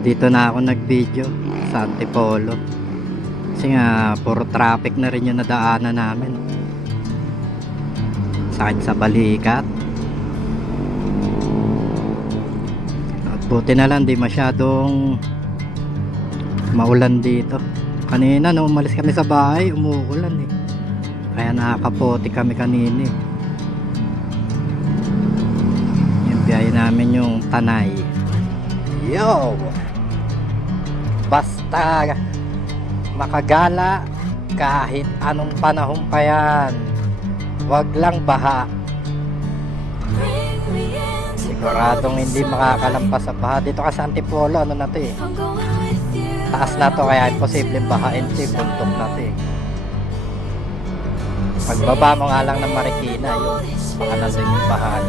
Dito na ako nag-video sa Antipolo. Kasi nga, puro traffic na rin yung nadaanan namin. Sakit sa balikat. At buti na lang, di masyadong maulan dito. Kanina, nung umalis kami sa bahay, umuulan eh. Kaya nakakapote kami kanina eh. Yung biyahe namin yung Tanay. Yo! Basta makagala kahit anong panahon pa yan, wag lang baha. Siguradong hindi makakalampas sa baha. Dito ka sa Antipolo, ano na to eh, taas na to, kaya imposibleng bahain to eh. Bundok na to eh. Pagbaba mo nga lang ng Marikina, yun, baka nandun yung bahaan.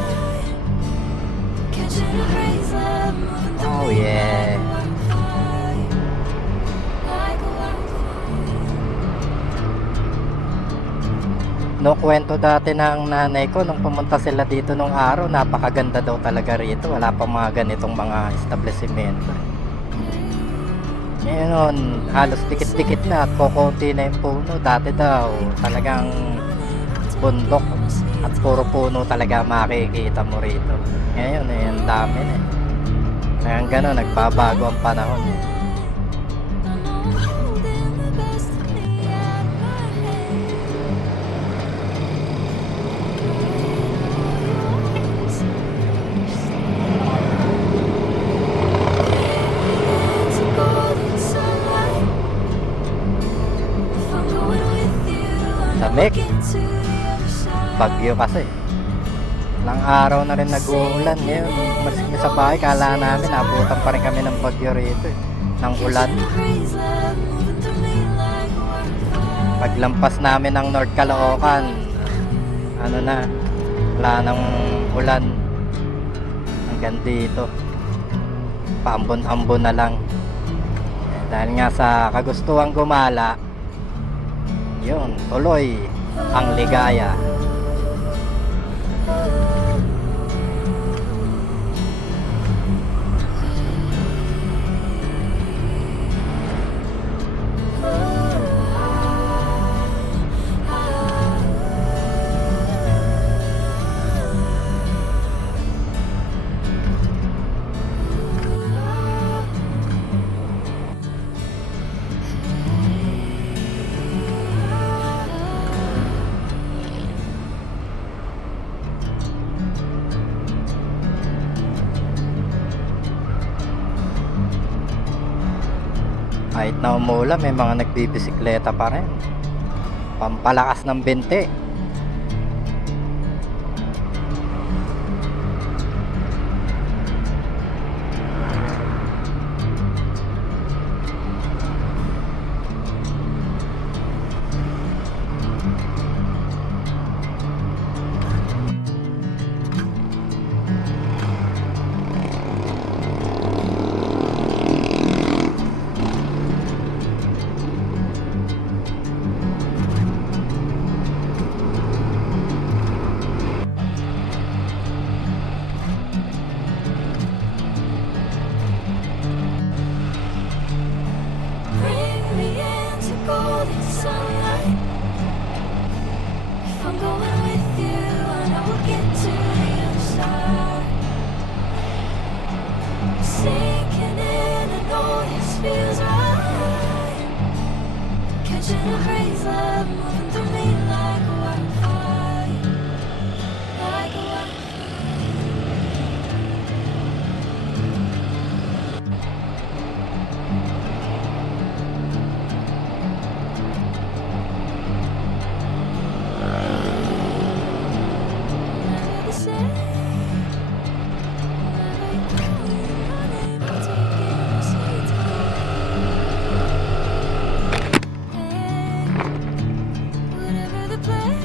Oh yeah. No, kwento dati ng nanay ko nung pumunta sila dito nung araw, napakaganda daw talaga rito. Wala pa mga ganitong mga establishmento. Ngayon, halos dikit-dikit na at kukunti na yung puno. Dati daw talagang bundok at puro puno talaga makikita mo rito. Ngayon, ang dami na eh. Kaya gano'n, nagbabago ang panahon eh. Lamig, bagyo kasi. Ilang araw na rin nag-uulan. Ngayon, umalis kami sa bahay, kala namin abutan pa rin kami ng bagyo rito eh, ng ulan. Paglampas namin ng North Caloocan, ano na, wala nang ulan hanggang dito, paambon-ambon na lang. Dahil nga sa kagustuhan gumala, yun, tuloy ang ligaya. Kahit na umulan, may mga nagbibisikleta pa rin. Pampalakas ng binte.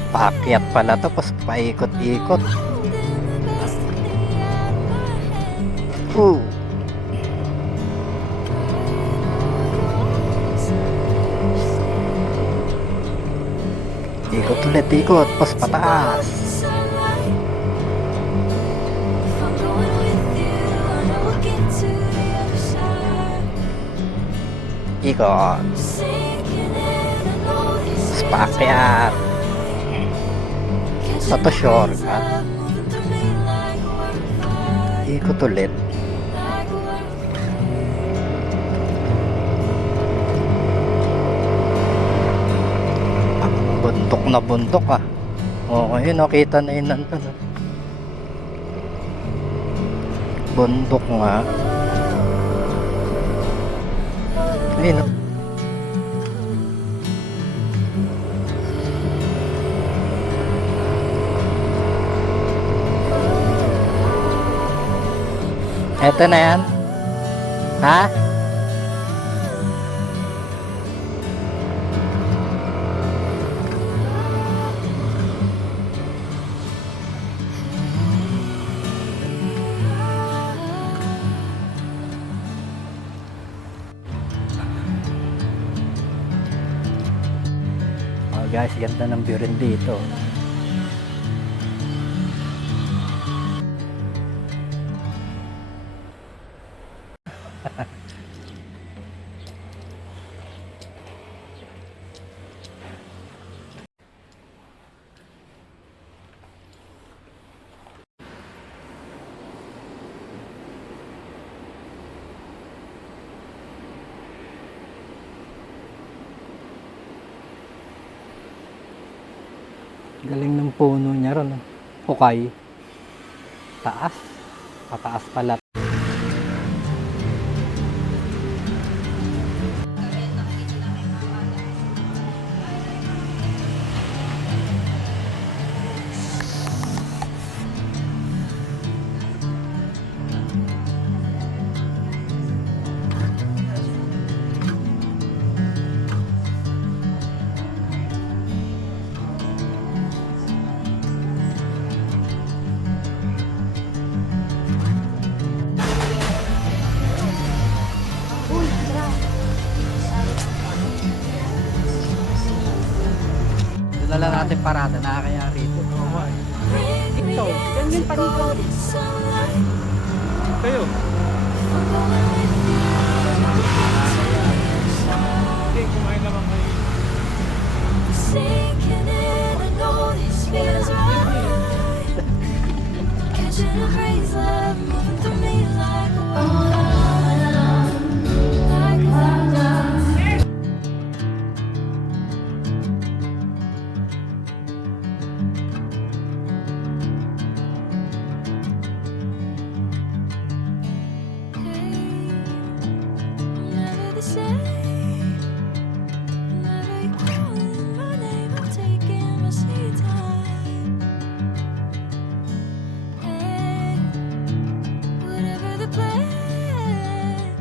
Paakyat pala to, tapos paikot-ikot. Ikot ulit, ikot, tapos pataas. Ikot. Spakyat. Sa to shortcut. Ikot ulit. Bundok na bundok ah. Okay, nakita na yun nandun. Bundok nga. Ayun. Eto na yan. Ha? Oh guys, ganda ng view rin dito. Galing ng puno niya ron. Hukay. Taas. Pataas pala. Doon na lang natin parada. Nakakaya rito. Ito, ganyan pa rito. Kayo. Okay, kumain naman kayo. Sinking in, I know this feels right. Catching a breeze, love moving through me like a wild, like a wild. Never the same. Never you calling my name, I'm taking my sweet time. And whatever the plan,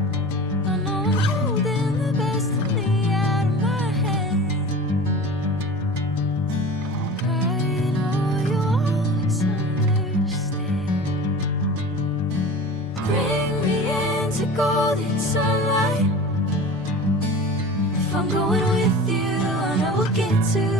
I know I'm holding the best of me out of my hand. I know you always understand. Bring me into golden sunlight. If I'm going with you, I know we'll get to